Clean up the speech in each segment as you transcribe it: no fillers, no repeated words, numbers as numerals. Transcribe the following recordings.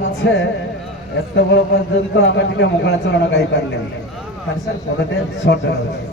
ପଛେ ଏତେ ବଳ ପର୍ଯ୍ୟନ୍ତ ଆମେ ଟିକେ ମଙ୍ଗଳାଚରଣ ଗାଇପାରିଲେନି। ଖାଲି ସାର୍ ପଦଟେ ସର୍ଟ ଅଛି।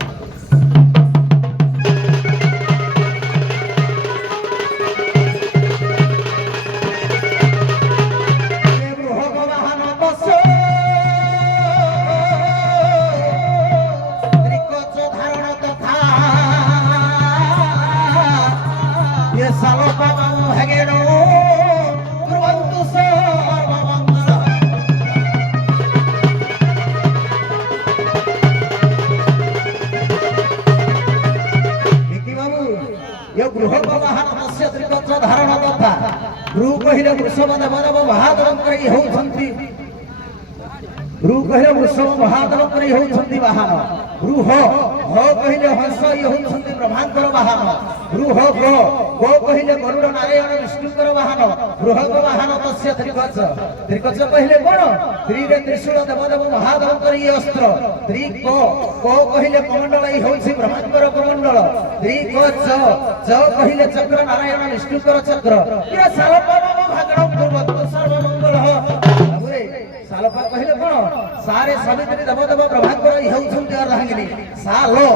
रू कहले वृषभ देवदेव महादेव होती रू कहले वृषभ महादेव होती वाहन रू हो कहले हंस ये होती ब्रह्मांकर वाहन रू हो गो कहले गरुड़ नारायण विष्णुकर वाहन बृहद वाहन तस्य त्रिकच त्रिकच कहले कौन त्रि त्रिशूल देवदेव महादेव ये अस्त्र त्रि को कहले कमंडल ये होती ब्रह्मांकर कमंडल त्रि च कहले चक्र नारायण विष्णुकर चक्र ये सालपा सर्वमंगल सालपा कहले कौन सारे सावित्री देवदेव ब्रह्मांकर ये होती अर्धांगिनी सा लो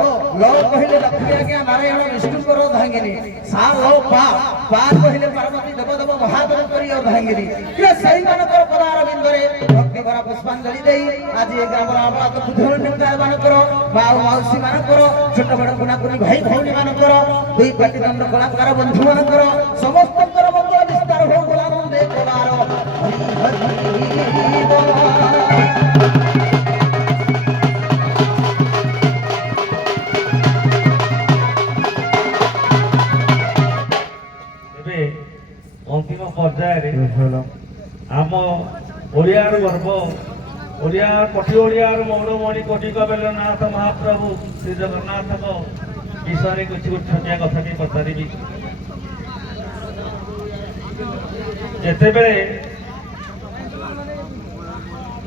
कहले लक्ष्मी आज्ञा नारायण विष्णुकर अर्धांगिनी सा लो पा कहले पार्वती देवदेव महादेव करी अर्धांगिनी ये सही मानकर पदार बिंदरे भक्ति भरा पुष्पांजलि देई आज ए ग्रामर आपा बुद्धर निमताय मानकर माऊ माउसी मानकर छोट बड़ गुणाकुनी भाई भौनी मानकर दुई पाटी दंड कलाकार बंधु मानकर समस्तकर मंगल विस्तार हो गोलानंदे कोलार अंतिम पर्याय आम ओडियार गर्व ओडिया कोटी ओडियार मौरमणि कोटि कबेलनाथ महाप्रभु श्री जगन्नाथ विषय किसी छटिया कथा पचारि जिते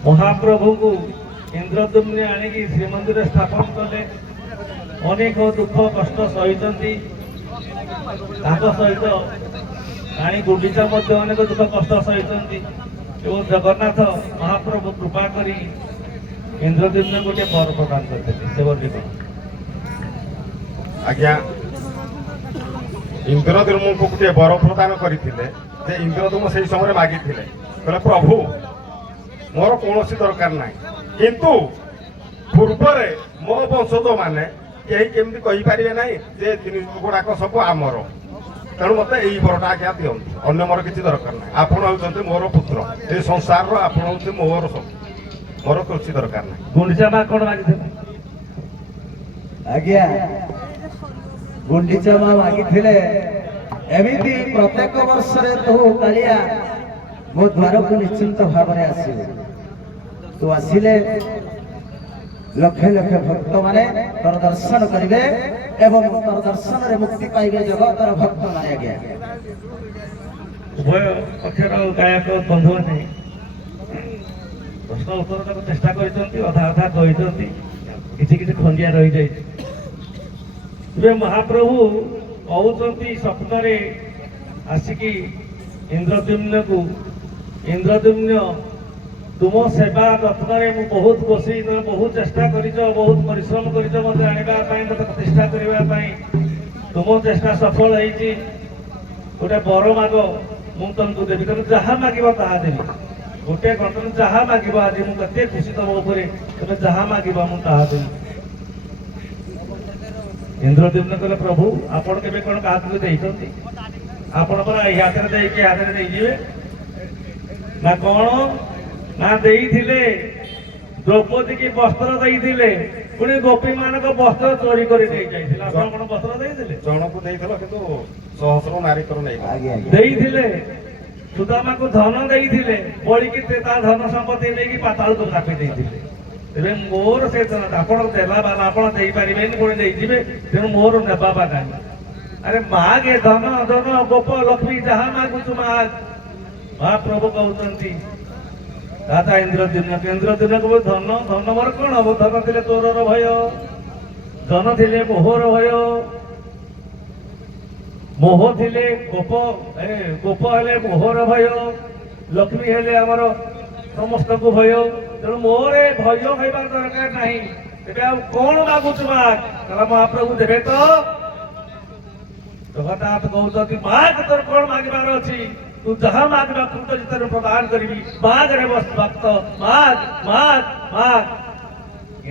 महाप्रभु को इंद्रदुम्नि आणिक श्रीमंदिर स्थापन कले अनेक दुख कष्ट सही सहित आनी गुंडीचा मध्य अनेक दुख कष्ट सही जगन्नाथ महाप्रभु कृपा करी इंद्रदुम्न गोटे बर प्रदान करते आज्ञा इंद्रदुम्न को गोटे बर प्रदान करते इंद्रदुम्न से समय मागी कहले प्रभु मोर कौन दरकार ना किंतु पूर्व मो वंशज मैंने कहीं केमती कहींपारे ना जे जिन गुड़ाक सब आमर तेणु मत यही बरटा आज्ञा दिखती अन्य मोर किसी दरकार ना आपण होती मोर पुत्र ये संसार आपण होती मोर सब मोर किसी दरकार ना गुंडीचा माँ कौन मागी आज्ञा गुंडीचा माँ मागी एमती प्रत्येक वर्ष तू कालिया मो द्वार को निश्चिंत भाव में आसो तू आसिले लक्ष लक्ष भक्त माने तोर दर्शन करेंगे एवं तोर दर्शन रे मुक्ति पाइबे जगतर भक्त माने गया उभय पक्षर गायक बंधु ने प्रश्न उत्तर तक चेष्टा करछंती अधा अधा कहिसंती किछि किछि खंडिया रहि जाय महाप्रभु कहउछंती स्वप्न रे आसिकी इंद्रदुम्न को इंद्रदुम्न तुम सेवा जत्न में बहुत कोशी बहुत चेष्टा बहुत परिश्रम कर प्रतिष्ठा करने तुम चेष्टा सफल होती गोटे बर माग मुझे तुमको देवी तुम जहाँ माग देवी गोटे तुम जहाँ माग आज मुझे खुशी तुम तुम जहाँ माग मुझे इंद्रदुम्न कहले प्रभु आपण के कौन क्या आपण हाथ में देखिए हाथ में देजे ना कौन ना द्रौपदी की वस्त्र देते पुणी गोपी मान वस्त्र चोरी कर वस्त्र देते जनक सहस्र नारी सुदामा को धन देते बड़ी धन संपत्ति नहीं पाताल को चापी देते मोर से देला बाला आप पुणी तेणु मोर नेबा कहीं अरे मागे धन धन गोप लक्ष्मी जहाँ मागुचु माग महाप्रभु कहते दादा इंद्रदुम्न को धन धन मोर कौन हम धन थे तोर भय धन थे मोहर भय मोह थे गोप गोप हेले मोहर भय ଲକ୍ଷ୍ମୀ ହେଲେ ଆମର ସମସ୍ତଙ୍କୁ ଭୟ, ତେଣୁ ମୋର ଏ ଭୟ ହେବା ଦରକାର ନାହିଁ। ତେବେ ଆଉ କଣ ମାଗୁଛୁ ମାଗ? କହିଲା ମହାପ୍ରଭୁ ଦେବେ ତ? ଜଗନ୍ନାଥ କହୁଛନ୍ତି ମାଗ, ତୋର କଣ ମାଗିବାର ଅଛି? ତୁ ଯାହା ମାଗିବା କୃତ ଚିତ୍ତରେ ପ୍ରଦାନ କରିବି। ମାଗରେ ବସ ଭକ୍ତ, ମାଗ ମାଗ ମାଗ।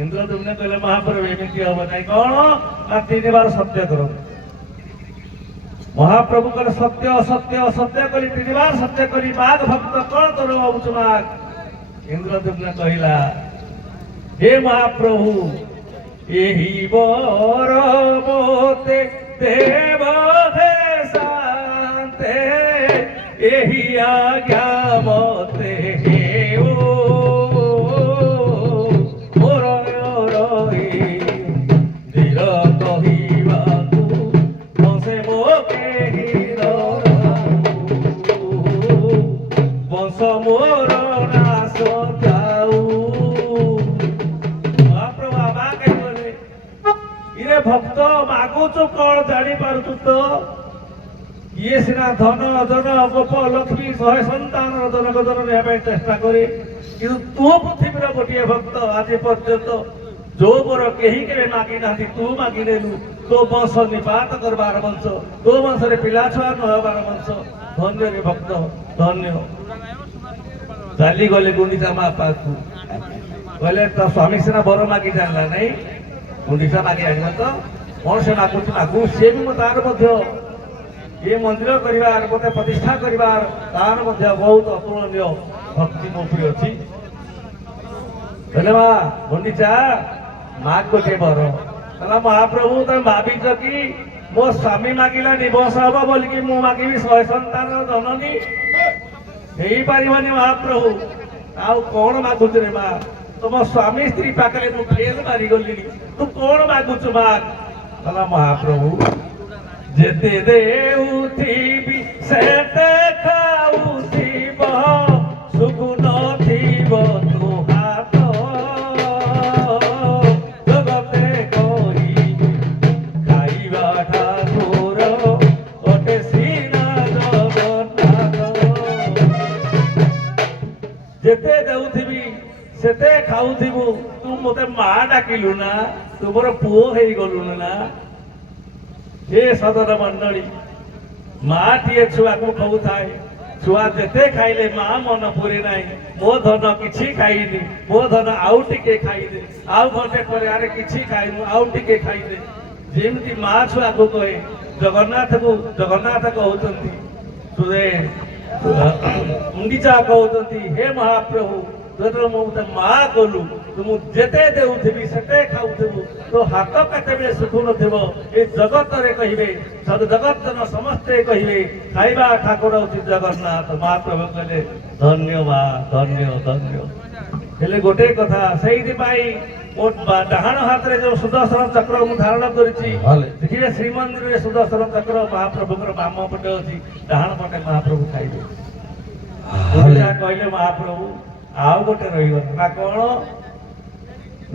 ଇନ୍ଦ୍ରଦ୍ୟୁମ୍ନ କହିଲେ ମହାପ୍ରଭୁ ଏମିତି ହବ ନାହିଁ। କଣ ନା 3 ବାର ସତ୍ୟ କର। ମହାପ୍ରଭୁ କହିଲେ ସତ୍ୟ ଅସତ୍ୟ ଅସତ୍ୟ କରି 3 ବାର ସତ୍ୟ କରି ମାଗ ଭକ୍ତ, କଣ ତୋର ଭାବୁଛୁ ମାଗ? ଇନ୍ଦ୍ରଦ୍ୟୁମ୍ନ କହିଲା हे महाप्रभु यही बर मोते देव हे शांते यही आज्ञा मते हे ओ मोर रही धीर कहिबाकू बसे मोके बंश मोर नाश जाऊ। भक्त मागुचु कौन जानी पारुचु तो? ये सिना धन जन गोप लक्ष्मी 100 संतान जन गजन नेबे चेष्टा करे, किंतु तू पृथ्वीर गोटे भक्त आज पर्यंत जो मोर केही केबे मागी नाथि तू मागी नेलु। तो वंश निपात करबार वंश, तो वंश रे पिला छुआ न होबार वंश। धन्य रे भक्त धन्य। चाली गले गुंडीचा मा पाखु कहले तो स्वामी सिना बर मागी जानला नहीं, गुंडीचा मागी आनिब तो कौन से मागुची मागु। सी भी तार ये मंदिर कर प्रतिष्ठा करार तार बहुत अतुलनीय भक्ति मो प्रिय अच्छी। कहले माँ गुंडीचा माग गोटे बर। कहला महाप्रभु तुम भाविच कि मो स्वामी मागिला निबस हम बोलिकी मु मागिबी 100 संतान जननी हो पारबनी। महाप्रभु आउ कौन मागुच रे माँ? तुम स्वामी स्त्री पाखे मु फेल मारी गली, तू कौन मागुच माग? कहला महाप्रभु जेते देउथिबी सेते खाउथिब सुख नथिब तु हाथ जगते कही खाइबा ठाकुर ओटे सीना जगन्नाथ। जेते देउथिबी सेते खाउथिबु, तू मते मां डाकिलु ना, तू मोर पुओ हेई गलु ना। हे सदन मंडली माँ टीए छुआ को कहू थाए, छुआ जेते खाइले माँ मन पुरे नाई, मो धन किछि खाइनी, मो धन आउ टिके खाइदे, आउ घंटे पर आरे किछि खाइनु आउ टिके खाइदे। जेमती माँ छुआ को कहे जगन्नाथ कहउचंती तुरे गुंडीचा कहउचंती हे महाप्रभु जो मुझे माँ गलु तुम जेते देउथिबी सेते खाउथिबु, तो हाथ केतेबे सुख नथिबो। ए जगत रे कहिबे जगत जन समस्ते कहिबे खाइबा ठाकुर होछि जगन्नाथ। महाप्रभु कहले धन्य बा धन्य धन्य। हेले गोटे कथा सेइदि पाई मो डाहाण हाथ रे जो सुदर्शन चक्र मु धारण करिछि, देखिबे श्रीमंदिर रे सुदर्शन चक्र महाप्रभुकर बाम पटे अछि, डाहाण पटे महाप्रभु खाइबे। कहले महाप्रभु आउ गोटे रही ना कौन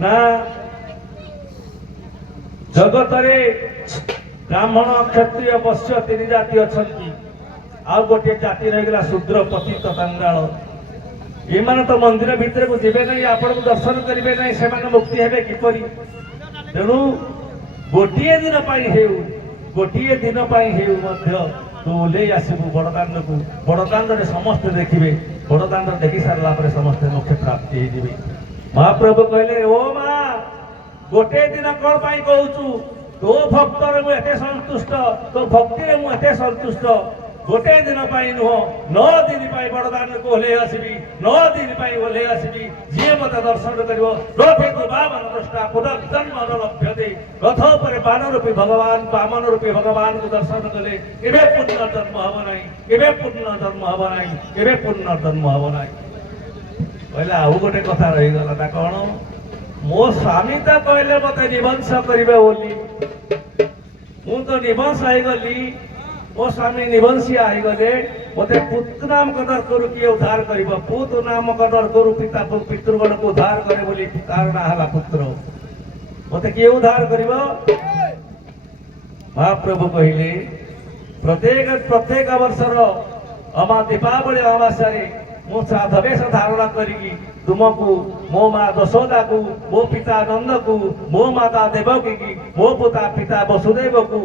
ना जगत रे ब्राह्मण क्षत्रिय वैश्य 3 जाति अच्छी, आउ गोटे जाति रहीगला शूद्र पतित कंगाल। ये तो मंदिर भितर को जीवे नहीं, आपण को दर्शन करेंगे नहीं, से मुक्ति हेबे किपरि? तेणु गोटे दिन तू ओल्ले आसबू बड़दान को, बड़दान समस्ते देखिए, बड़दान देखी सारा पर समस्ते मोक्ष प्राप्ति हो। महाप्रभु कहले ओ माँ गोटे दिन कौन पाई कहूचु? तो भक्तर मुझे संतुष्ट, तो भक्ति मुझे संतुष्ट। गोटे दिन पाई नुह 9 दिन पाई बड़दान को ओल्ले आसबी, 9 दिन पाई ओल्ले आसबी। जी मत दर्शन कर रथे बामन दृष्टा पुनर्जन्म लभ्यते। रथ पर बान रूपी भगवान बामन रूपी भगवान को दर्शन कले केबे पुनर्जन्म हब नहीं, केबे पुनर्जन्म हब नहीं, केबे पुनर्जन्म हब नहीं। कहले आउ गोटे कथा रही गला ना कौन? मो स्वामी तो कहले मत निबंश करिवे बोली, मु तो निबंश आई गली। मो स्वामी निबंशिया आई गले, मते पुत्र नाम कदर करू किए उद्धार करिब, पुत्र नाम कदर करू पिता पितृगण को उद्धार करे बोली तार ना हला पुत्र, मते किए उद्धार करिब? महाप्रभु कहले प्रत्येक वर्षर अमा दीपावली अमावास्या ମୁଁ ବେଶ ଧାରଣା କରିକି ତୁମକୁ ମୋ ମା ଯଶୋଦାକୁ, ମୋ ପିତା ନନ୍ଦକୁ, ମୋ ମାତା ଦେବକୀକି, ମୋ ପିତା ବସୁଦେବକୁ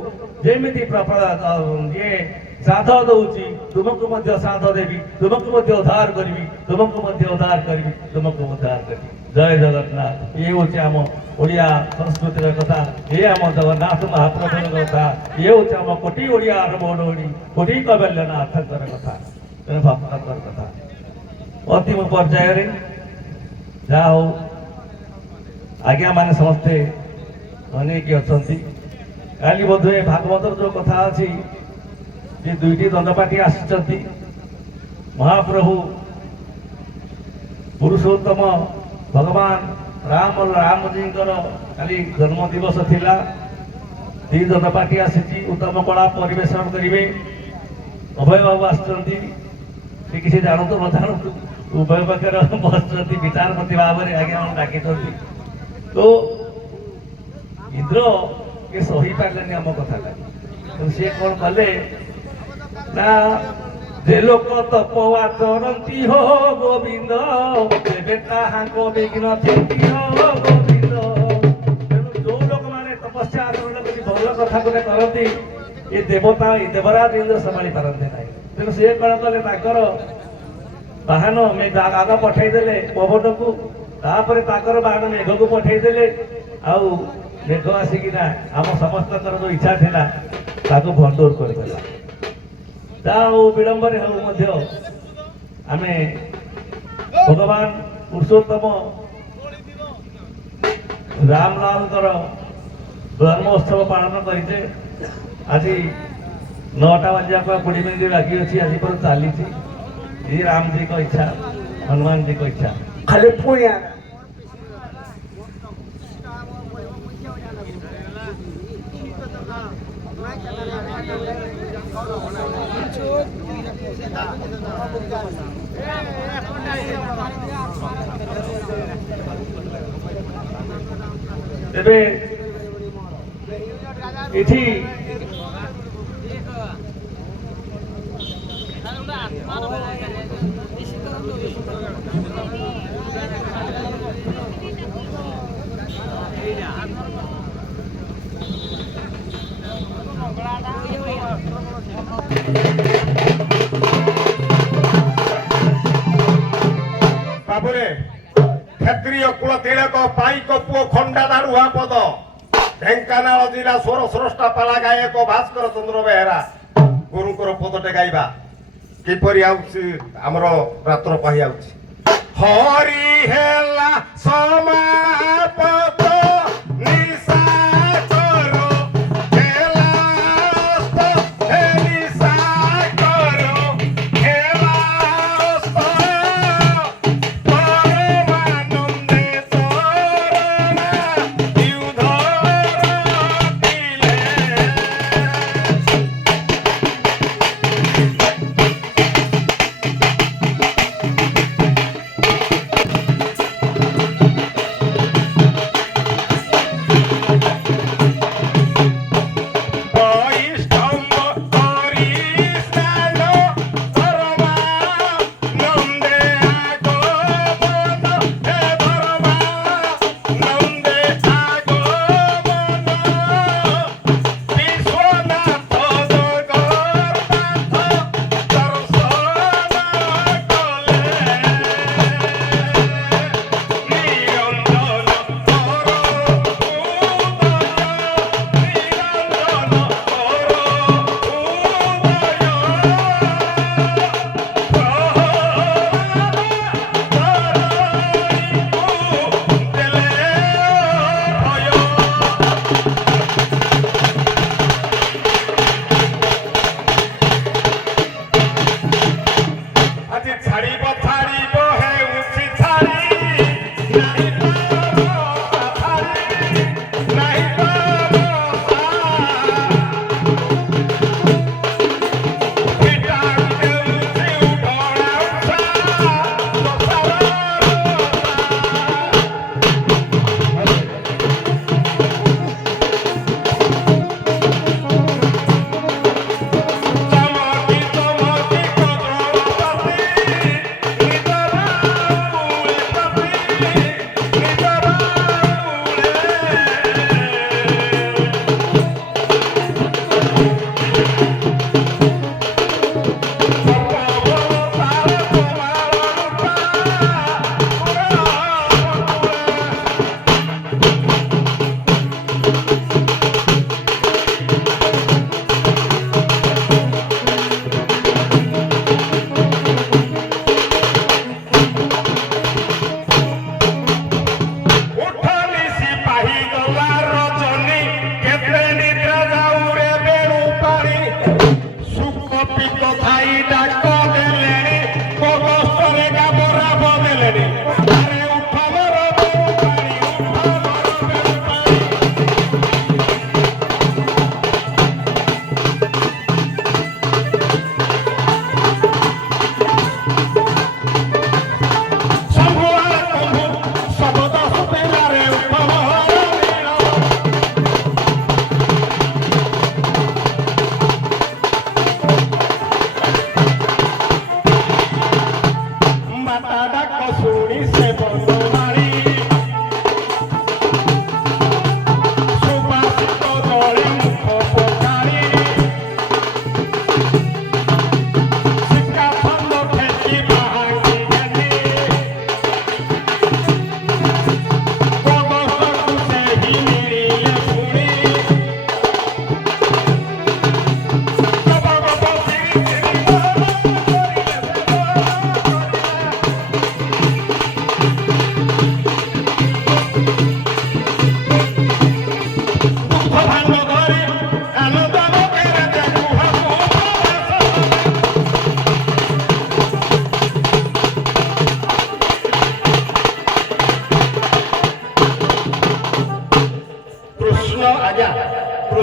ଯେମିତି ଇଏ ଶ୍ରାଦ୍ଧ ଦଉଛି ତୁମକୁ ମଧ୍ୟ ଶ୍ରାଦ୍ଧ ଦେବି, ତୁମକୁ ମଧ୍ୟ ଉଦ୍ଧାର କରିବି, ତୁମକୁ ମଧ୍ୟ ଉଦ୍ଧାର କରିବି, ତୁମକୁ ଉଦ୍ଧାର କରିବି। ଜୟ ଜଗନ୍ନାଥ। ଇଏ ହେଉଛି ଆମ ଓଡ଼ିଆ ସଂସ୍କୃତିର କଥା, ଇଏ ଆମ ଜଗନ୍ନାଥ ମହାପ୍ରଭୁଙ୍କ କଥା, ଇଏ ହେଉଛି ଆମ କୋଟି ଓଡ଼ିଆର ମୌଡୋଡ଼ି କୋଟି କୈବଲ୍ୟନାଥଙ୍କର କଥା, ତେଣୁ ଭକ୍ତଙ୍କର କଥା। ଅନ୍ତିମ ପର୍ଯ୍ୟାୟରେ ଯାହା ହଉ ଆଜ୍ଞାମାନେ ସମସ୍ତେ ଅନେଇକି ଅଛନ୍ତି। କାଲି ବୋଧହୁଏ ଭାଗବତର ଯେଉଁ କଥା ଅଛି ଯେ ଦୁଇଟି ଦଣ୍ଡପାଟି ଆସିଛନ୍ତି, ମହାପ୍ରଭୁ ପୁରୁଷୋତ୍ତମ ଭଗବାନ ରାମଜୀଙ୍କର କାଲି ଜନ୍ମ ଦିବସ ଥିଲା। ଦୁଇ ଦଣ୍ଡପାଟି ଆସିଛି, ଉତ୍ତମ କଳା ପରିବେଷଣ କରିବେ। ଅଭୟ ବାବୁ ଆସିଛନ୍ତି, ସେ କିଛି ଜାଣନ୍ତୁ ନ ଜାଣନ୍ତୁ ଉଭୟ ପାଖରେ ବସିଛନ୍ତି, ବିଚାରପତି ଭାବରେ ଆଜ୍ଞା ଡାକିଛନ୍ତି। ତ ଇନ୍ଦ୍ର ଏ ସହିପାରିଲେନି ଆମ କଥାଟା, ସେ କ'ଣ କଲେ ନା ଯେ ଲୋକ ତପୱା ଚରନ୍ତି ହୋ ଗୋବିନ୍ଦ, ତେବେ ତାହାଙ୍କ ବିଘ୍ନ ଥେନ୍ତି ହୋ ଗୋବିନ୍ଦ। ତେଣୁ ଯୋଉ ଲୋକମାନେ ତପସ୍ୟା ଆଚରଣ କରି ଭଲ କଥା ଗୋଟେ କରନ୍ତି, ଏ ଦେବତା ଏ ଦେବରାଜ ଇନ୍ଦ୍ର ସମ୍ଭାଳି ପାରନ୍ତି ନାହିଁ। ତେଣୁ ସେ କ'ଣ କଲେ, ତାଙ୍କର ବାହନ ଆଗ ପଠେଇଦେଲେ ପବନକୁ, ତାପରେ ତାଙ୍କର ବାହନ ମେଘକୁ ପଠେଇଦେଲେ। ଆଉ ମେଘ ଆସିକିନା ଆମ ସମସ୍ତଙ୍କର ଯୋଉ ଇଚ୍ଛା ଥିଲା ତାକୁ ଭଣ୍ଡୁର କରିଦେଲା। ଯାହା ହଉ ବିଳମ୍ବରେ ହଉ ମଧ୍ୟ ଆମେ ଭଗବାନ ପୁରୁଷୋତ୍ତମ ରାମଲାଲଙ୍କର ଜନ୍ମୋତ୍ସବ ପାଳନ କରିଛେ। ଆଜି 9ଟା ବାଜିବାକୁ 20 ମିନିଟ୍ ବାକି ଅଛି, ଆଜି ପର୍ଯ୍ୟନ୍ତ ଚାଲିଛି। ये राम जी को इच्छा, हनुमान जी को इच्छा। ଖାଲି ପୁଣି ତେବେ ଏଠି ବାବୁରେ କ୍ଷତ୍ରିୟ କୁଳ ତିଳକ ପାଇକ ପୁଅ ଖଣ୍ଡା ଦାଢୁଆ ପଦ ଢେଙ୍କାନାଳ ଜିଲ୍ଲା ସ୍ୱର ସ୍ରଷ୍ଟା ପାଲା ଗାୟକ ଭାସ୍କର ଚନ୍ଦ୍ର ବେହେରା ଗୁରୁଙ୍କର ପଦଟେ ଗାଇବା କିପରି ଆଉଛି ଆମର ରାତ୍ର ପାହି ଆଉଛି। ହରି ହେଲା ସମାପତ ନିଶା କର ହେଲା ହେ ନିଶା କର ହେଲା ପରମାନନ୍ଦେ ତୋରଣା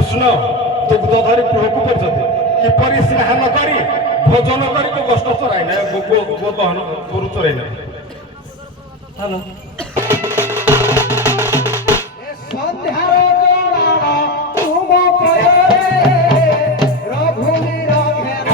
କୃଷ୍ଣ ଦୁଗ୍ଧ ଧରି ଗୃହକୁ ପର୍ଯ୍ୟନ୍ତି କିପରି ସ୍ନାନ କରି ଭୋଜନ କରି ଗୋଷ୍ଠ ଚରାଇ ନାହିଁ ଗୋଦହନ ଗୋରୁ ଚରାଇ ନାହିଁ। ହ୍ୟାଲୋ ସନ୍ଧ୍ୟାର ଜଣାଣ ତୁମ ପ୍ରିୟରେ ରଘୁବୀର ଘେର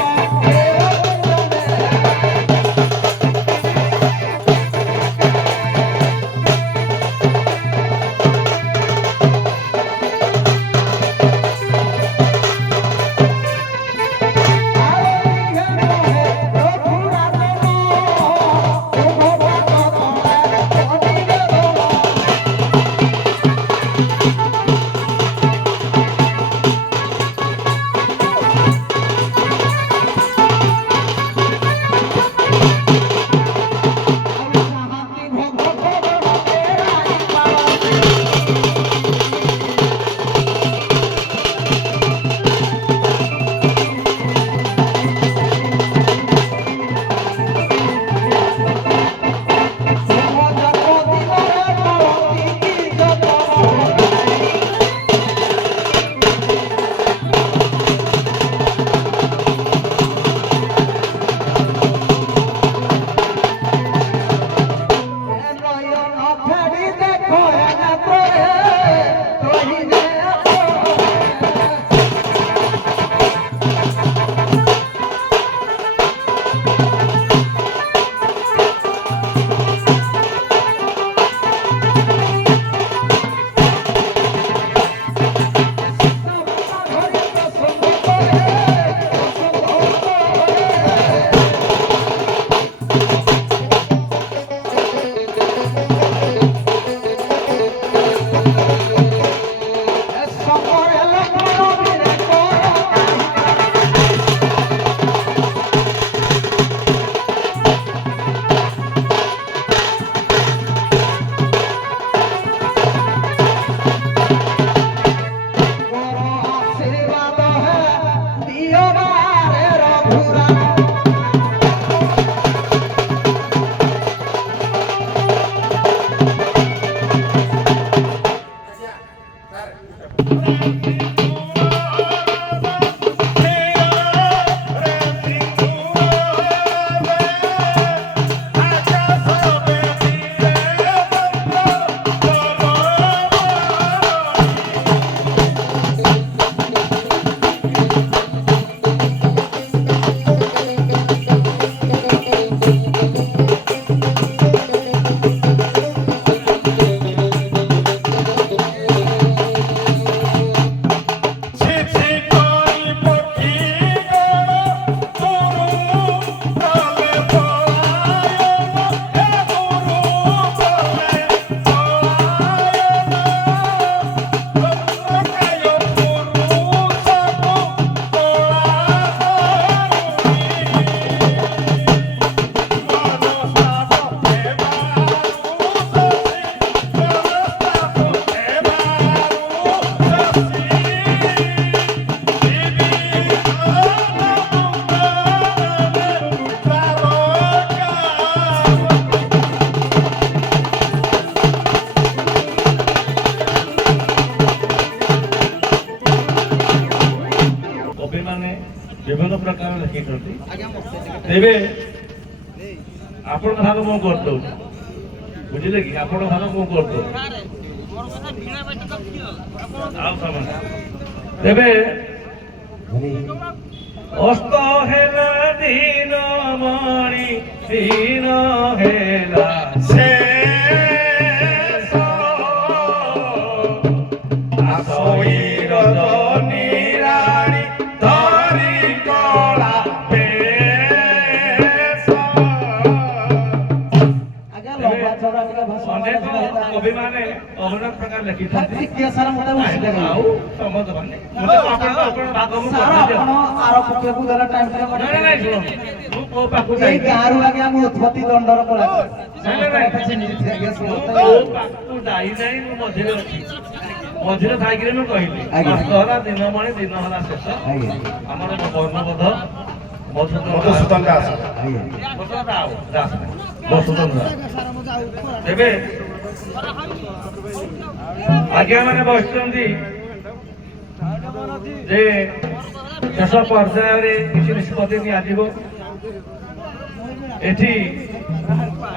ବିଭିନ୍ନ ପ୍ରକାର ଲେଖିଛନ୍ତି। ତେବେ ଆପଣଙ୍କ ଧାନ ମୁଁ କରିଦେଉଛି, ବୁଝିଲେ କି? ଆପଣଙ୍କ ଧାନ ମୁଁ କରିଦେଉଛି ଆଉ ସାମାନ। ତେବେ ଅସ୍ତ ହେଲା ଦିନ ମଣି ଦିନ ହେଲା ସେ କବିମାନେ ଅନେକ ପ୍ରକାର ଲେଖିଛନ୍ତି। ଆଉ ସମସ୍ତ ମାନେ ମୁଁ କୋଉ ପାଖକୁ ଯାଇନାହିଁ, ମୁଁ ମଝିରେ ଅଛି। ମଝିରେ ଥାଇକିରି ମୁଁ କହିଲି ହେଲା ଦିନ ମଣି ଦିନ ହେଲା ଶେଷ। ଆମର ବର୍ଣ୍ଣବୋଧ ମଧୁସୂଦନ ଦାସ ତେବେ ଆଜ୍ଞା ମାନେ ବସିଛନ୍ତି ଯେ ଶେଷ ପର୍ଯ୍ୟାୟରେ କିଛି ନିଷ୍ପତ୍ତି ନିଆଯିବ। ଏଠି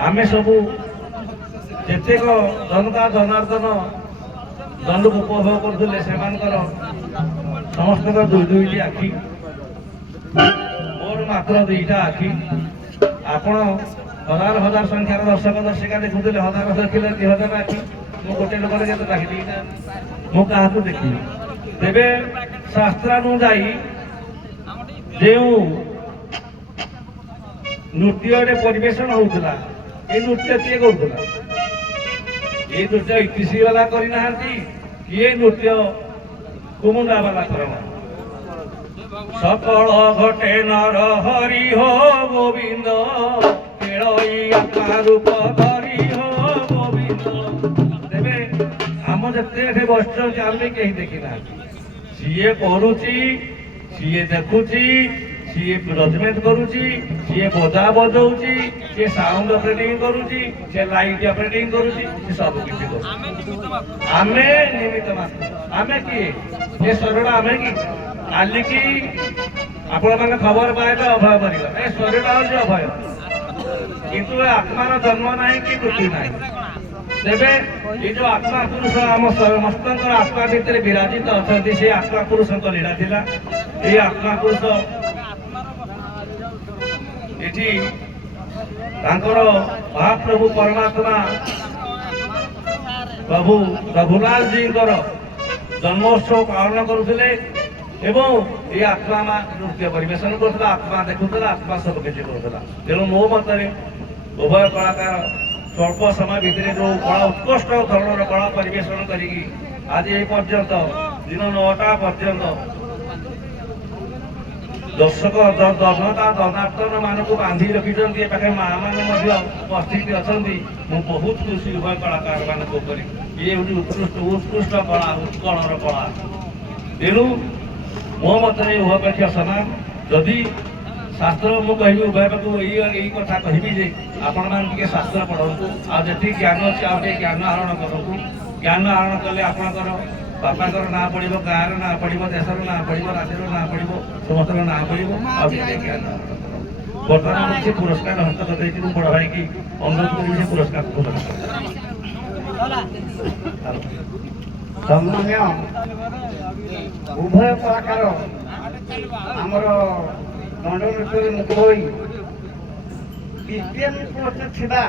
ଆମେ ସବୁ ଯେତେକ ଜନତା ଜନାର୍ଦ୍ଦନ ଦଣ୍ଡକୁ ଉପଭୋଗ କରୁଥିଲେ ସେମାନଙ୍କର ସମସ୍ତଙ୍କର ଦୁଇଟି ଆଖି, ମୋର ମାତ୍ର ଦୁଇଟା ଆଖି। ଆପଣ ହଜାର ହଜାର ସଂଖ୍ୟାର ଦର୍ଶକ ଦର୍ଶିକା ଦେଖୁଥିଲେ, ହଜାର ଦେଖିଲେ 2000 ଆଖି। ମୁଁ ଗୋଟେ ଲୋକରେ କେତେ ଦେଖିଲି, ମୁଁ କାହାକୁ ଦେଖିବି। ତେବେ ଶାସ୍ତ୍ରାନୁଯାୟୀ ଯେଉଁ ନୃତ୍ୟରେ ପରିବେଷଣ ହଉଥିଲା, ଏଇ ନୃତ୍ୟ କିଏ କରୁଥିଲା? ଏଇ ନୃତ୍ୟ ଇତିଶ୍ରୀ ବାଲା କରିନାହାନ୍ତି, କିଏ ନୃତ୍ୟ କୁମୁଣ୍ଡା ବାଲା କରନା। ସକଳ ଘଟେ ନର ହରି ହୋ ଗୋବିନ୍ଦ, କେଳଇ ଆତ୍ମା ରୂପ ଧରି ହୋ ଗୋବିନ୍ଦ। ତେବେ ଆମ ଯେତେ ଏଠି ବସିଛନ୍ତି ଆମେ କେହି ଦେଖିନାହାନ୍ତି। ସିଏ କରୁଛି, ସିଏ ଦେଖୁଛି, ସିଏ ଜଜମେଣ୍ଟ କରୁଛି, ସିଏ ବଜା ବଜଉଛି, ସିଏ ସାଉଣ୍ଡ ଅପରେଟିଂ କରୁଛି, ସିଏ ଲାଇଟ୍ ଅପରେଟିଂ କରୁଛି, ସେ ସବୁ କିଛି କରୁଛି। ଆମେ ନିମିତ୍ତ ମାତ୍ର। ଆମେ କିଏ? ଏ ଶରୀରଟା ଆମେ କି? କାଲିକି ଆପଣମାନେ ଖବର ପାଇବେ ଅଭୟ ମରିଗଲା। ଏ ଶରୀରଟା ହେଉଛି ଅଭୟ, କିନ୍ତୁ ଏ ଆତ୍ମାର ଜନ୍ମ ନାହିଁ କି ମୃତ୍ୟୁ ନାହିଁ। ତେବେ ଏଇ ଯୋଉ ଆତ୍ମା ପୁରୁଷ ଆମ ସମସ୍ତଙ୍କର ଆତ୍ମା ଭିତରେ ବିରାଜିତ ଅଛନ୍ତି, ସେ ଆତ୍ମା ପୁରୁଷଙ୍କ ଲୀଳା ଥିଲା। ଏଇ ଆତ୍ମା ପୁରୁଷ ଏଠି ତାଙ୍କର ମହାପ୍ରଭୁ ପରମାତ୍ମା ପ୍ରଭୁ ରଘୁନାଥଜୀଙ୍କର ଜନ୍ମୋତ୍ସବ ପାଳନ କରୁଥିଲେ ଏବଂ এই ଆତ୍ମା ନୃତ୍ୟ ପରିବେଷଣ କରୁଥିଲା, ଆତ୍ମା ଦେଖୁଥିଲା, ଆତ୍ମା ସବୁ କିଛି କରୁଥିଲା। ତେଣୁ ମୋ ମତରେ ଉଭୟ କଳାକାର ସ୍ୱଳ୍ପ ସମୟ ଭିତରେ ଯେଉଁ କଳା ଉତ୍କୃଷ୍ଟ ଧରଣର କଳା ପରିବେଷଣ କରିକି ଆଜି ଏ ପର୍ଯ୍ୟନ୍ତ ଦିନ 9ଟା ପର୍ଯ୍ୟନ୍ତ ଦର୍ଶକ ଜନତା ଜନାର୍ଦ୍ଦନ ମାନଙ୍କୁ ବାନ୍ଧି ରଖିଛନ୍ତି। ଏ ପାଖେ ମା ମାନେ ମଧ୍ୟ ଉପସ୍ଥିତ ଅଛନ୍ତି। ମୁଁ ବହୁତ ଖୁସି ଉଭୟ କଳାକାର ମାନଙ୍କ ଉପରେ। ଇଏ ହେଉଛି ଉତ୍କୃଷ୍ଟ କଳା, ଉତ୍କଳର କଳା। ତେଣୁ ମୋ ମତରେ ଉଭୟ ପକ୍ଷ ସମାନ। ଯଦି ଶାସ୍ତ୍ର ମୁଁ କହିବି ଉଭୟକୁ ଏଇ କଥା କହିବି ଯେ ଆପଣମାନେ ଟିକେ ଶାସ୍ତ୍ର ପଢ଼ନ୍ତୁ, ଆଉ ଯେତିକି ଜ୍ଞାନ ଅଛି ଆଉ ଟିକେ ଜ୍ଞାନ ଆହରଣ କରନ୍ତୁ। ଜ୍ଞାନ ଆହରଣ କଲେ ଆପଣଙ୍କର ବାପାଙ୍କର ନାଁ ପଡ଼ିବ, ଗାଁର ନାଁ ପଡ଼ିବ, ଦେଶର ନାଁ ପଡ଼ିବ, ରାଜ୍ୟର ନାଁ ପଡ଼ିବ, ସମସ୍ତଙ୍କ ନାଁ ପଡ଼ିବ। ଆଉ ଟିକେ ଜ୍ଞାନ ବର୍ତ୍ତମାନ କିଛି ପୁରସ୍କାର ହସ୍ତଗତ ଦେଇଛି। ମୁଁ ବଡ଼ ଭାଇକି ଅନୁରୋଧ କରିବି ସେ ପୁରସ୍କାର ସମ୍ମାନୀୟ ଉଭୟ କଳାକାର ଆମର ଦଣ୍ଡ ନୃତ୍ୟରେ ମୁଗ୍ଧ ହୋଇ ଦ୍ୱିତୀୟ ଥିବା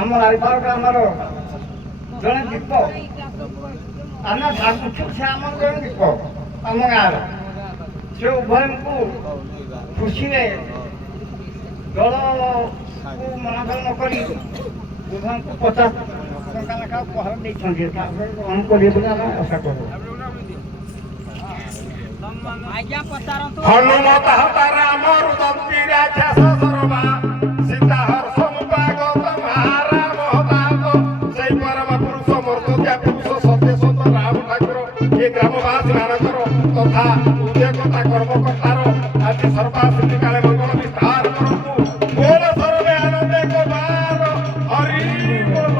ଆମ ରାଇପାଳଟା ଆମର ଜଣେ ଦୀପ। ଆମେ ଭାବୁଛୁ ସେ ଆମର ଜଣେ ଦୀପ ଆମ ଗାଁର। ସେ ଉଭୟଙ୍କୁ ଖୁସିରେ ଦଳକୁ ମନାଦଳ ନ କରି ଉଭୟଙ୍କୁ 50 ଟଙ୍କା ଲେଖା ଉପହାର ଦେଇଛନ୍ତି। ତାପରେ ଗ୍ରହଣ କରିବେ ବୋଲି ଆମେ ଆଶା କରୁ। ହନୁମତ ହତା ରାମ ରୁଦନ୍ତି ରାକ୍ଷସ ସର୍ବା, ସୀତା ହର୍ଷ ମୁପାଗତ ମହାରାମ ହତାହତ। ସେଇ ପରମ ପୁରୁଷ ମର୍ତ୍ତ୍ୟା ପୁରୁଷ ସତ୍ୟ ସନ୍ତ ରାମ ଠାକୁର ଏ ଗ୍ରାମବାସୀ ମାନଙ୍କର ତଥା ଉଦ୍ୟୋଗତା କର୍ମକର୍ତ୍ତାର ଆଜି ସର୍ବାସିଦ୍ଧି କାଳେ ମଙ୍ଗଳ ବିସ୍ତାର କରନ୍ତୁ। ବୋଲ ସର୍ବେ ଆନନ୍ଦେ କୁମାର ହରି ବୋଲ।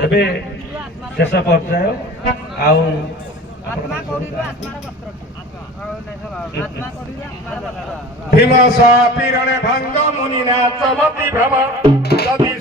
ତେବେ ଶେଷ ପର୍ଯ୍ୟାୟ ଆଉ ଭୀମ ପିରଣେ ଭଙ୍ଗ ମୁନି ନାଚମତି ଭ୍ରମ ଯଦି